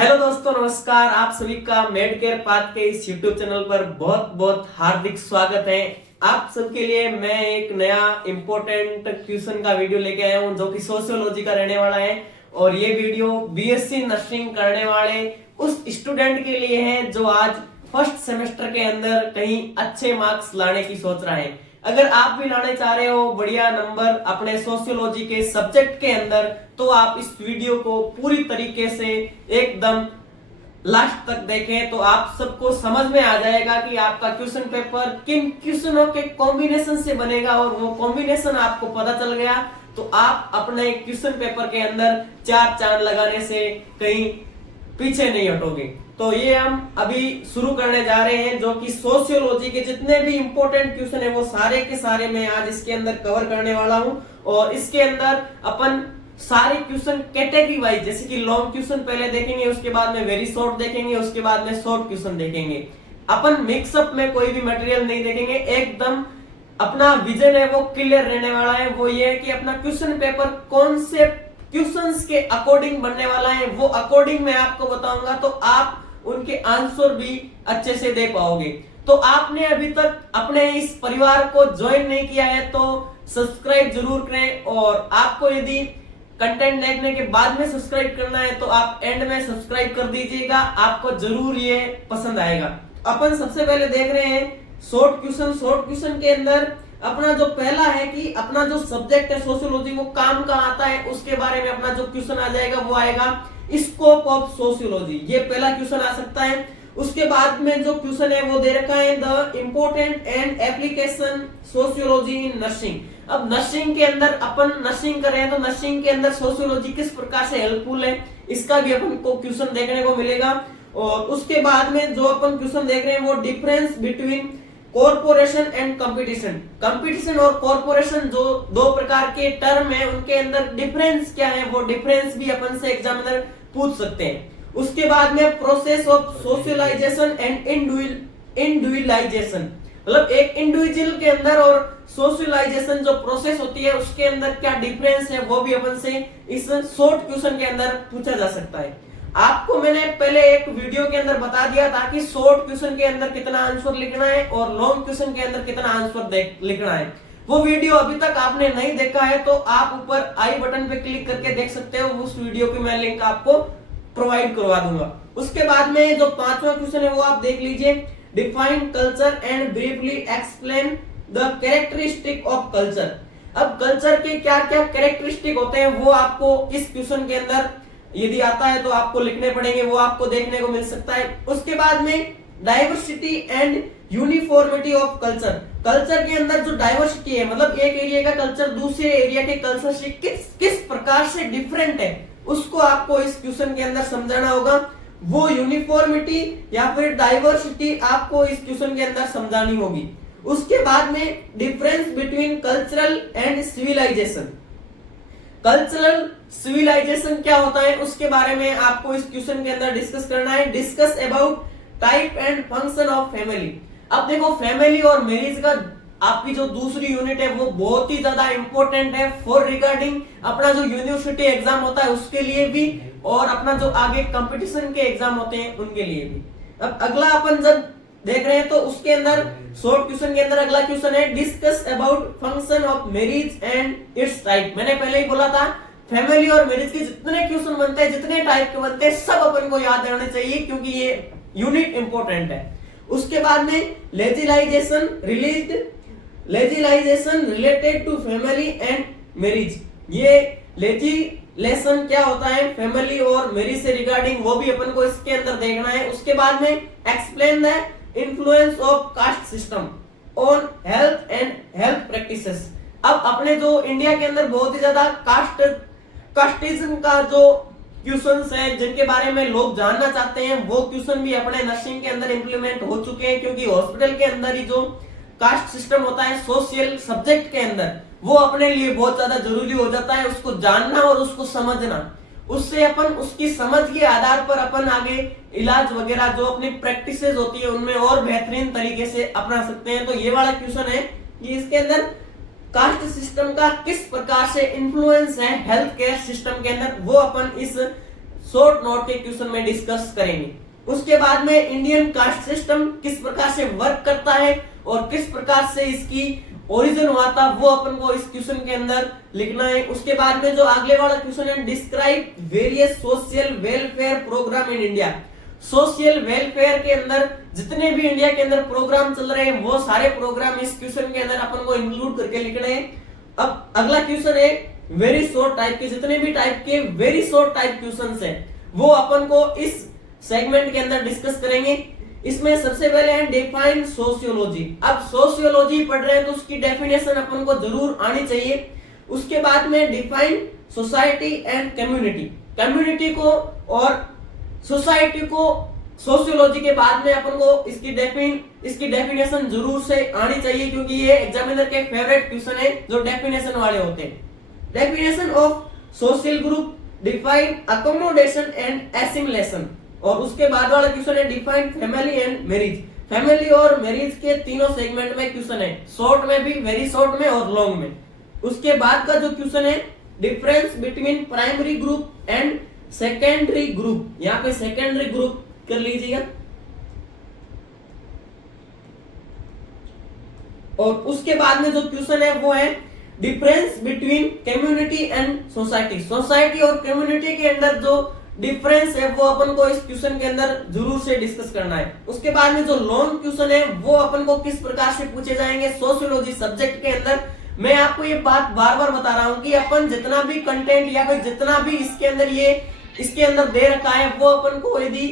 Hello दोस्तों, नमस्कार। आप सभी का मेडकेयर पाथ के इस यूट्यूब चैनल पर बहुत बहुत हार्दिक स्वागत है। आप सबके लिए मैं एक नया इम्पोर्टेंट क्वेश्चन का वीडियो लेके आया हूं जो कि सोशियोलॉजी का रहने वाला है। और ये वीडियो बीएससी नर्सिंग करने वाले उस स्टूडेंट के लिए है जो आज फर्स्ट सेमेस्टर के अंदर कहीं अच्छे मार्क्स लाने की सोच रहा है। अगर आप भी लाने चाह रहे हो बढ़िया नंबर अपने सोशियोलॉजी के सब्जेक्ट के अंदर, तो आप इस वीडियो को पूरी तरीके से एकदम लास्ट तक देखें तो आप सबको समझ में आ जाएगा कि आपका क्वेश्चन पेपर किन क्वेश्चनों के कॉम्बिनेशन से बनेगा। और वो कॉम्बिनेशन आपको पता चल गया तो आप अपने क्वेश्चन पेपर के अंदर चार चांद लगाने से कहीं पीछे नहीं हटोगे। तो ये हम अभी शुरू करने जा रहे हैं जो कि सोशियोलॉजी के जितने भी इंपॉर्टेंट क्वेश्चन है वो सारे के सारे मैं आज इसके अंदर कवर करने वाला हूं। और इसके अंदर अपन सारे क्वेश्चन कैटेगरी वाइज, जैसे कि लॉन्ग क्वेश्चन पहले देखेंगे, उसके बाद में वेरी शॉर्ट देखेंगे, उसके बाद में शॉर्ट क्वेश्चन देखेंगे। अपन मिक्सअप में कोई भी मटेरियल नहीं देखेंगे। एकदम अपना विजन है वो क्लियर रहने वाला है। वो ये है कि अपना क्वेश्चन पेपर कौन से क्वेश्चंस के अकॉर्डिंग बनने वाला है वो अकॉर्डिंग मैं आपको बताऊंगा, तो आप उनके आंसर भी अच्छे से दे पाओगे। तो आपने अभी तक अपने इस परिवार को ज्वाइन नहीं किया है तो सब्सक्राइब जरूर करें। और आपको यदि कंटेंट देखने के बाद में सब्सक्राइब करना है तो आप एंड में सब्सक्राइब कर दीजिएगा, आपको जरूर ये पसंद आएगा। अपन सबसे पहले देख रहे हैं शॉर्ट क्वेश्चन। शॉर्ट क्वेश्चन के अंदर अपना जो पहला है कि अपना जो सब्जेक्ट है सोशियोलॉजी वो काम का आता है, उसके बारे में अपना जो क्वेश्चन आ जाएगा वो आएगा स्कोप ऑफ सोशियोलॉजी। ये पहला क्वेश्चन आ सकता है। उसके बाद में जो क्वेश्चन है वो दे रखा है the important and application sociology in nursing. अब नर्सिंग के अंदर अपन नर्सिंग कर रहे हैं तो नर्सिंग के अंदर सोशियोलॉजी किस प्रकार से हेल्पफुल है इसका भी अपन को क्वेश्चन देखने को मिलेगा। और उसके बाद में जो अपन क्वेश्चन देख रहे हैं वो difference between corporation and competition. Competition और कॉर्पोरेशन जो दो प्रकार के टर्म है उनके अंदर डिफरेंस क्या है वो डिफरेंस भी अपन से एग्जामिनर पूछ सकते हैं। उसके बाद में process of socialisation and individualisation, मतलब एक इंडिविजुअल के अंदर और सोशलाइजेशन जो प्रोसेस होती है उसके अंदर क्या डिफरेंस है वो भी अपन से इस शॉर्ट क्वेश्चन के अंदर पूछा जा सकता है। आपको मैंने पहले एक वीडियो के अंदर बता दिया था कि शॉर्ट क्वेश्चन के अंदर कितना आंसर लिखना है और लॉन्ग क्वेश्चन के अंदर कितना आंसर लिखना है। वो वीडियो अभी तक आपने नहीं देखा है तो आप ऊपर आई बटन पे क्लिक करके देख सकते हो। उस वीडियो की मैं लिंक आपको प्रोवाइड करवा दूंगा। उसके बाद में जो पांचवा क्वेश्चन है वो आप देख लीजिए, define culture and briefly explain the characteristic of culture. अब कल्चर के क्या क्या कैरेक्टरिस्टिक होते हैं वो आपको इस क्वेश्चन के अंदर यदि आता है तो आपको लिखने पड़ेंगे, वो आपको देखने को मिल सकता है। उसके बाद में diversity and uniformity of culture. Culture के अंदर जो डाइवर्सिटी है, मतलब एक एरिया का कल्चर दूसरे एरिया के कल्चर से किस प्रकार से डिफरेंट है उसको आपको इस क्वेश्चन के अंदर समझाना होगा। वो यूनिफॉर्मिटी या फिर डाइवर्सिटी आपको इस क्वेश्चन के अंदर समझानी होगी। उसके बाद में difference between cultural and civilisation. Cultural civilisation क्या होता है उसके बारे में आपको इस क्वेश्चन के अंदर डिस्कस करना है। Discuss about type and function of family. अब देखो फैमिली और मैरिज का आपकी जो दूसरी यूनिट है वो बहुत ही ज्यादा इंपॉर्टेंट है फॉर रिगार्डिंग अपना जो यूनिवर्सिटी एग्जाम होता है उसके लिए भी और अपना जो आगे कंपटीशन के एग्जाम होते हैं उनके लिए भी। अब अगला अपन जब देख रहे हैं तो उसके अंदर शॉर्ट क्वेश्चन के अंदर अगला क्वेश्चन है discuss about function of marriage and it's type. मैंने पहले ही बोला था फैमिली और मैरिज के जितने क्वेश्चन बनते हैं जितने टाइप के बनते हैं सब अपन को याद रहने चाहिए क्योंकि ये यूनिट इंपॉर्टेंट है। उसके बाद में legalisation related to family and marriage. ये लेजिलेशन क्या होता है फैमिली और मैरिज से रिगार्डिंग वो भी अपन को इसके अंदर देखना है। उसके बाद में explain the influence of caste system on health and health practices. अब अपने जो इंडिया के अंदर बहुत ही ज्यादा कास्टिज्म का जो क्वेश्चंस हैं जिनके बारे में लोग जानना चाहते हैं वो क्वेश्चन भी अपने नर्सिंग के अंदर इंप्लीमेंट हो चुके हैं क्योंकि हॉस्पिटल के अंदर ही जो कास्ट सिस्टम होता है सोशल सब्जेक्ट के अंदर वो अपने लिए बहुत ज्यादा जरूरी हो जाता है, उसको जानना और उसको समझना। उससे अपन उसकी समझ के आधार पर अपन आगे इलाज वगैरह जो अपनी प्रैक्टिसेस होती है उनमें और बेहतरीन तरीके से अपना सकते हैं। तो ये वाला क्वेश्चन है कि इसके अंदर कास्ट सिस्टम का किस प्रकार से इन्फ्लुएंस है हेल्थ केयर सिस्टम के अंदर वो अपन इस शॉर्ट नोट के क्वेश्चन में डिस्कस करेंगे। उसके बाद में इंडियन कास्ट सिस्टम किस प्रकार से वर्क करता है और किस प्रकार से इसकी ओरिजिन हुआ था वो अपन को इस क्वेश्चन के अंदर लिखना है। उसके बाद में जो अगले वाला क्वेश्चन है, describe various social welfare programme in India. Social welfare के अंदर जितने भी इंडिया के अंदर प्रोग्राम चल रहे हैं वो सारे प्रोग्राम इस क्वेश्चन के अंदर अपन को इंक्लूड करके लिखने हैं। अब अगला क्वेश्चन है वेरी शॉर्ट टाइप के, जितने भी टाइप के वेरी शॉर्ट टाइप क्वेश्चंस हैं वो अपन को इस सेगमेंट के अंदर डिस्कस करेंगे। इसमें सबसे पहले है डिफाइन सोशियोलॉजी। अब सोशियोलॉजी पढ़ रहे हैं तो उसकी डेफिनेशन अपन को जरूर आनी चाहिए। उसके बाद में define society and community. Community को और सोसाइटी को सोशियोलॉजी के बाद में अपन को इसकी डेफिनेशन जरूर से आनी चाहिए, क्योंकि ये एग्जामिनर के फेवरेट क्वेश्चन है जो डेफिनेशन वाले होते हैं। Definition of social group, define accommodation and assimilation. और उसके बाद वाला क्वेश्चन है define family and marriage. Family और मैरिज के तीनों सेगमेंट में क्वेश्चन है, शॉर्ट में भी, वेरी शॉर्ट में और लॉन्ग में। उसके बाद का जो क्वेश्चन है difference between primary group and secondary group. यहाँ पे सेकेंडरी ग्रुप कर लीजिएगा। और उसके बाद में जो क्वेश्चन है वो है difference between community and society. Society और कम्युनिटी के अंदर जो डिफरेंस है वो अपन को इस क्वेश्चन के अंदर जरूर से डिस्कस करना है। उसके बाद में जो लॉन्ग क्वेश्चन है वो अपन को किस प्रकार से पूछे जाएंगे सोशियोलॉजी सब्जेक्ट के अंदर। मैं आपको ये बात बार बार बता रहा हूं कि अपन जितना भी कंटेंट या फिर जितना भी इसके अंदर दे रखा है वो अपन को यदि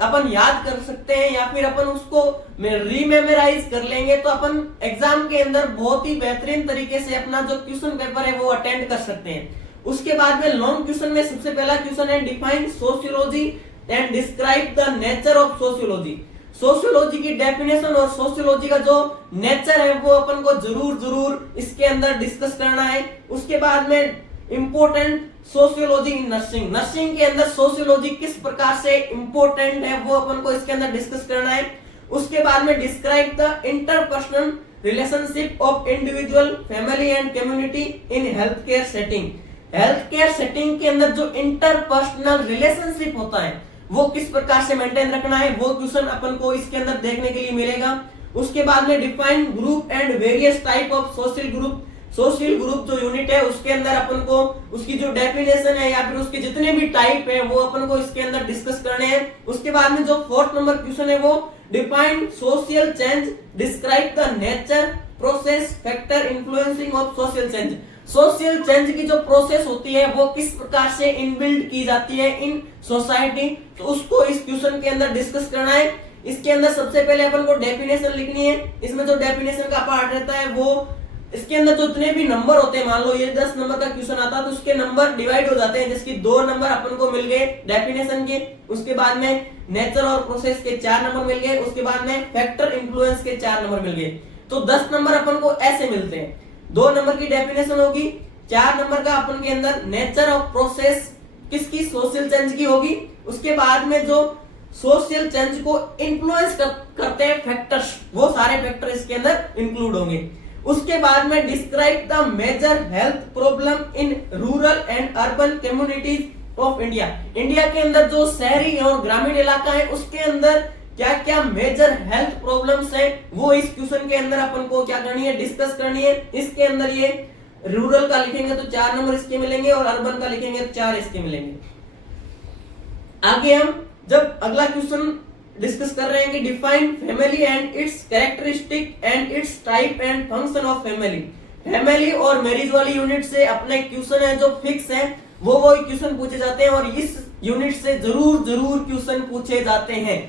अपन याद कर सकते हैं या फिर अपन उसको रीमेमोराइज कर लेंगे तो अपन एग्जाम के अंदर बहुत ही बेहतरीन तरीके से अपना जो क्वेश्चन पेपर है वो अटेंड कर सकते हैं। उसके बाद में लॉन्ग क्वेश्चन में सबसे पहला क्वेश्चन है define sociology and describe the nature of sociology. Sociology की डेफिनेशन और सोशियोलॉजी का जो नेचर है वो अपन को जरूर इसके अंदर डिस्कस करना है। उसके बाद में important sociology in nursing. Nursing के अंदर सोशियोलॉजी किस प्रकार से इंपोर्टेंट है वो अपन को इसके अंदर डिस्कस करना है। उसके बाद में describe the interpersonal relationship of individual, family and community in health care setting. Health care setting के अंदर जो इंटरपर्सनल रिलेशनशिप होता है वो किस प्रकार से मेंटेन रखना है वो क्वेश्चन अपन को इसके अंदर देखने के लिए मिलेगा। उसके बाद में define group and various type of social group. Social group जो यूनिट है उसके अंदर अपन को उसकी जो डेफिनेशन है या फिर उसके जितने भी टाइप है वो अपन को इसके अंदर डिस्कस करने हैं। उसके बाद में जो 4th नंबर क्वेश्चन है वो define social change, describe the nature, process, factor influencing of social change. Social change की जो प्रोसेस होती है वो किस प्रकार से इनबिल्ड की जाती है इन सोसाइटी, तो उसको इस क्वेश्चन के अंदर डिस्कस करना है। इसके अंदर सबसे पहले अपन को डेफिनेशन लिखनी है। इसमें जो डेफिनेशन का पार्ट रहता है वो इसके अंदर जो जितने भी नंबर होते हैं, मान लो ये 10 नंबर का क्वेश्चन आता है तो उसके नंबर डिवाइड हो जाते हैं, जिसकी 2 नंबर अपन को मिल गए डेफिनेशन के। उसके बाद में नेचर और प्रोसेस के 4 नंबर मिल गए। उसके बाद में फैक्टर इन्फ्लुएंस के 4 नंबर मिल गए। तो 10 नंबर अपन को ऐसे मिलते हैं। 2 नंबर की डेफिनेशन होगी, 4 नंबर का अपन के अंदर नेचर ऑफ प्रोसेस किसकी, सोशल चेंज की होगी। उसके बाद में जो सोशल चेंज को इन्फ्लुएंस करते हैं फैक्टर्स, वो सारे फैक्टर इसके अंदर इंक्लूड होंगे। उसके बाद में describe the major health problem in rural and urban communities of India. India के अंदर जो शहरी और ग्रामीण इलाका है उसके अंदर क्या क्या मेजर हेल्थ प्रॉब्लम्स हैं वो इस क्वेश्चन के अंदर अपन को क्या करनी है, डिस्कस करनी है। इसके अंदर ये रूरल का लिखेंगे तो 4 नंबर इसके मिलेंगे और अर्बन का लिखेंगे तो 4 इसके मिलेंगे। आगे हम जब अगला क्वेश्चन डिस्कस कर रहे हैं कि define family and it's characteristic and it's type and function of family. Family और मैरिज वाली यूनिट से अपने क्वेश्चन है जो फिक्स है वो क्वेश्चन पूछे जाते हैं और इस यूनिट से जरूर क्वेश्चन पूछे जाते हैं।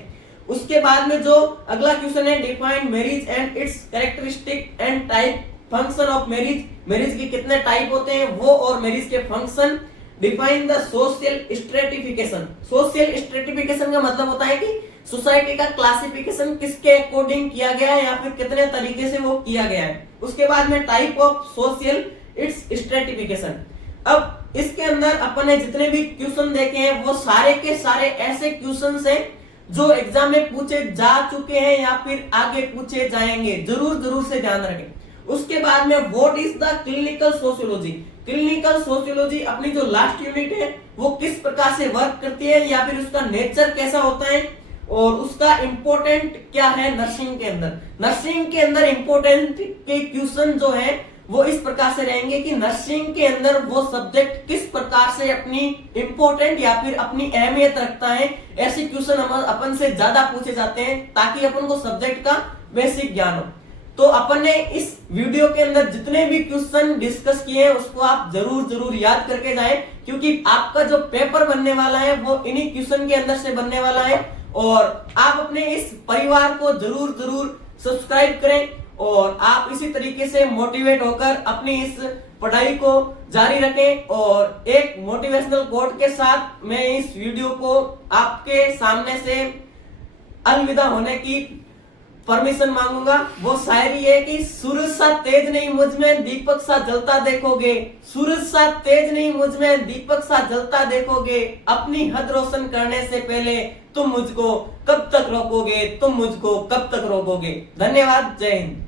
उसके बाद में जो अगला क्वेश्चन है define marriage and it's characteristic and type function of marriage. Marriage के कितने टाइप होते हैं वो और मैरिज के function. Define the social stratification. Social stratification का मतलब होता है कि सोसाइटी का क्लासिफिकेशन किसके अकॉर्डिंग किया गया है या फिर कितने तरीके से वो किया गया है। उसके बाद में type of social it's stratification. अब इसके अंदर अपन ने जितने भी क्वेश्चन देखे हैं वो सारे के सारे ऐसे क्वेश्चंस हैं जो एग्जाम में पूछे जा चुके हैं या फिर आगे पूछे जाएंगे, जरूर से ध्यान रखें। उसके बाद में what is the clinical sociology. Clinical sociology अपनी जो लास्ट यूनिट है वो किस प्रकार से वर्क करती है या फिर उसका नेचर कैसा होता है और उसका इम्पोर्टेंट क्या है नर्सिंग के अंदर। नर्सिंग के अंदर इम्पोर्टेंट के क्वेश्चन जो है वो इस प्रकार से रहेंगे कि नर्सिंग के अंदर वो सब्जेक्ट किस प्रकार से अपनी इम्पोर्टेंट या फिर अपनी अहमियत रखता है। ऐसे क्वेश्चन अपन से ज्यादा पूछे जाते हैं ताकि अपन को सब्जेक्ट का बेसिक ज्ञान हो। तो अपन ने इस वीडियो के अंदर जितने भी क्वेश्चन डिस्कस किए हैं उसको आप जरूर याद करके जाएं, क्योंकि आपका जो पेपर बनने वाला है वो इन्हीं क्वेश्चन के अंदर से बनने वाला है। और आप अपने इस परिवार को जरूर सब्सक्राइब करें और आप इसी तरीके से मोटिवेट होकर अपनी इस पढ़ाई को जारी रखें। और एक मोटिवेशनल कोट के साथ मैं इस वीडियो को आपके सामने से अलविदा होने की परमिशन मांगूंगा। वो शायरी है कि सूरज सा तेज नहीं मुझ में दीपक सा जलता देखोगे, सूरज सा तेज नहीं मुझ में दीपक सा जलता देखोगे, अपनी हद रोशन करने से पहले तुम मुझको कब तक रोकोगे, तुम मुझको कब तक रोकोगे। धन्यवाद, जय हिंद।